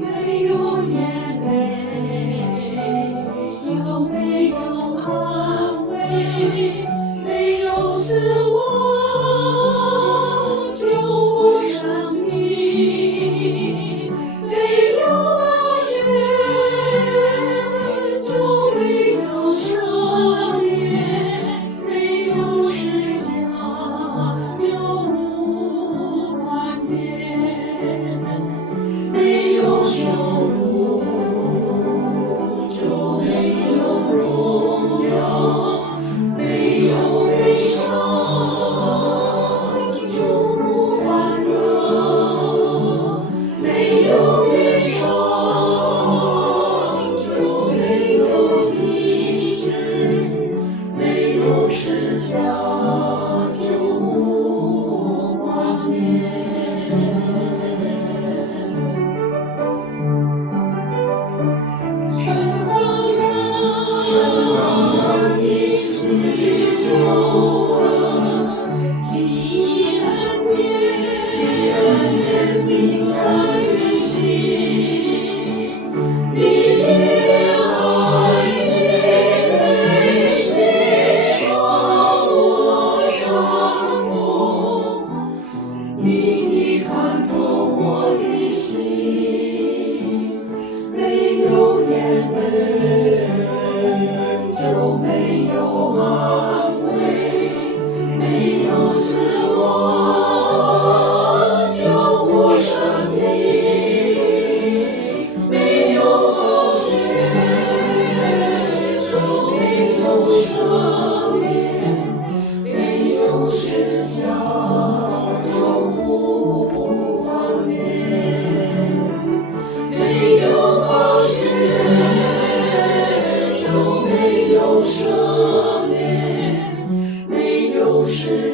没有眼泪，就没有安慰；没有死亡，就无生命；没有爱血，就没有赦免；没有十架，就无冠冕。没有羞辱，就没有荣耀；没有悲伤，就无欢乐；没有悲伤，就没有医治；没有十架，就无冠冕。一起救恩，记恩典，明感于心。你的爱，你的泪洗刷我伤痛，你看透我的心。没有眼泪，就没有安慰；没有死亡，就无生命；没有狗血，就没有赦免；没有十架，就无冠冕；没有宝血，就没有赦免；没有十